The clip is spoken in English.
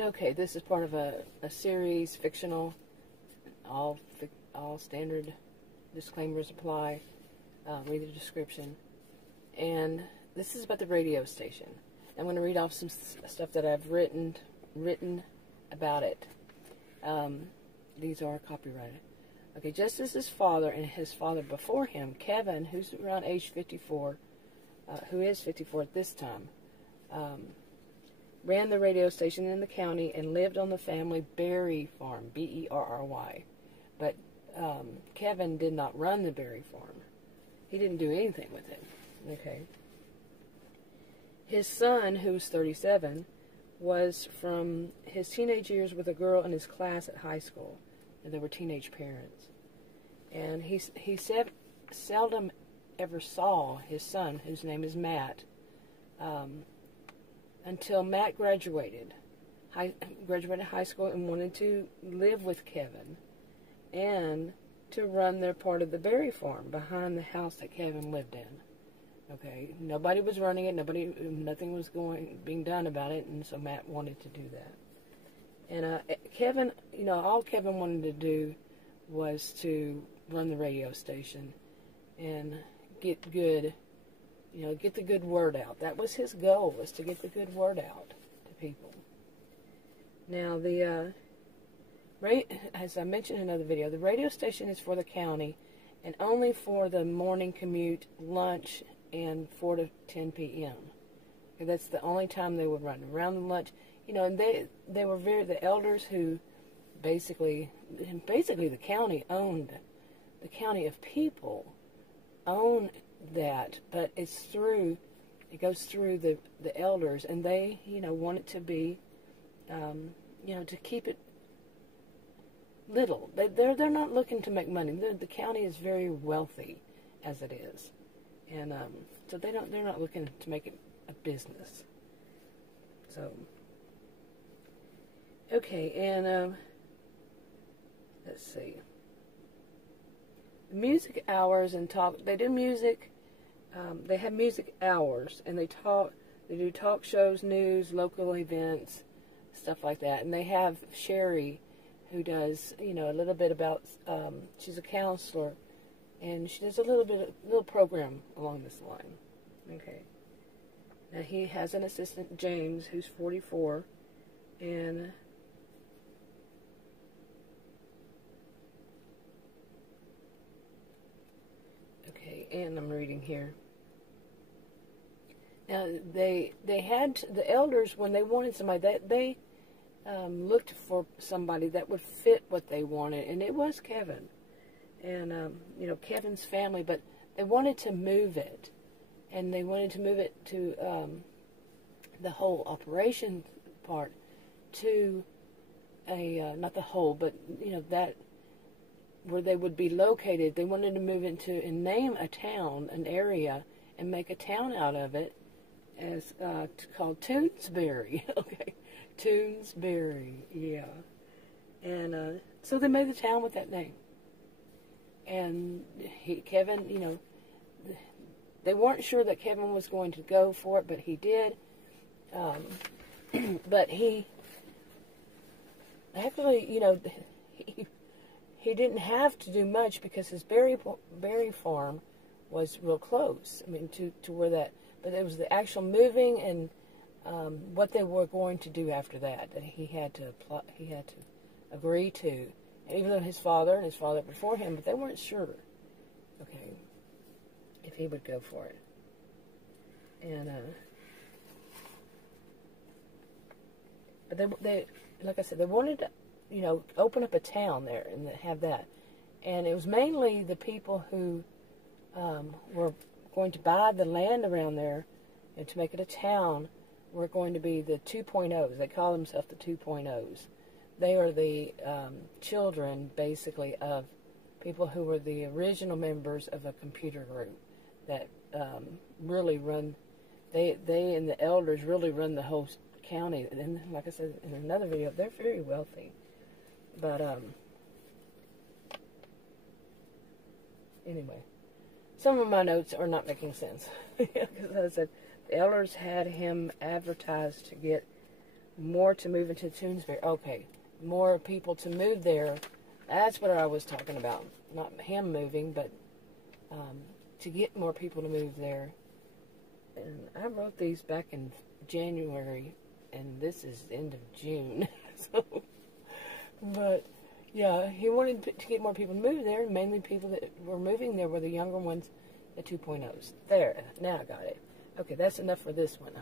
Okay, this is part of a series, fictional. All standard disclaimers apply. Read the description. And this is about the radio station. I'm going to read off some stuff that I've written about it. These are copyrighted. Okay, just as his father and his father before him, Kevin, who's around age 54, who is 54 at this time, ran the radio station in the county and lived on the family Berry farm, B-E-R-R-Y. But Kevin did not run the berry farm. He didn't do anything with it. Okay. His son, who was 37, was from his teenage years with a girl in his class at high school. And they were teenage parents. And he seldom ever saw his son, whose name is Matt, until Matt graduated high school and wanted to live with Kevin and to run their part of the berry farm behind the house that Kevin lived in. Okay, nobody was running it, nothing was being done about it, and so Matt wanted to do that. And Kevin, all Kevin wanted to do was to run the radio station and get the good word out. That was his goal, was to get the good word out to people. Now, as I mentioned in another video, the radio station is for the county and only for the morning commute, lunch, and 4 to 10 p.m. Okay, that's the only time they would run. Around the lunch, and they were the elders who basically the county owned, the county of people own that, but it goes through the elders, and they, want it to be, to keep it little. They're not looking to make money. The county is very wealthy as it is, and so they're not looking to make it a business. So okay, and let's see. Music hours and talk. They do music. They have music hours, and they do talk shows, news, local events, stuff like that. And they have Sherri, who does, a little bit about. She's a counselor, and she does a little program along this line. Okay. Now he has an assistant, James, who's 44, and and I'm reading here. Now, they had, the elders, when they wanted somebody, they looked for somebody that would fit what they wanted, and it was Kevin. And, Kevin's family, but they wanted to move it. And they wanted to move it to the whole operation part to not the whole, but, that where they would be located. They wanted to move into and name a town, an area, and make a town out of it as called Tunesberry. Okay, Tunesberry, yeah. And so they made the town with that name. And Kevin, they weren't sure that Kevin was going to go for it, but he did. But he actually, he didn't have to do much because his berry farm was real close. I mean, to where that, but it was the actual moving and what they were going to do after that he had to agree to. And even though his father before him, but they weren't sure, okay, if he would go for it. And but they like I said, they wanted to, open up a town there and have that. And it was mainly the people who were going to buy the land around there and to make it a town were going to be the 2.0s. They call themselves the 2.0s. They are the children, basically, of people who were the original members of a computer group that really run, they and the elders really run the whole county. And like I said in another video, they're very wealthy. But, anyway, some of my notes are not making sense. Because I said, the elders had him advertised to get more to move into Tunesberry. Okay, more people to move there. That's what I was talking about. Not him moving, but to get more people to move there. And I wrote these back in January, and this is the end of June. So, but yeah, he wanted to get more people to move there, and mainly people that were moving there were the younger ones, the 2.0s. There, now I got it. Okay, that's enough for this one.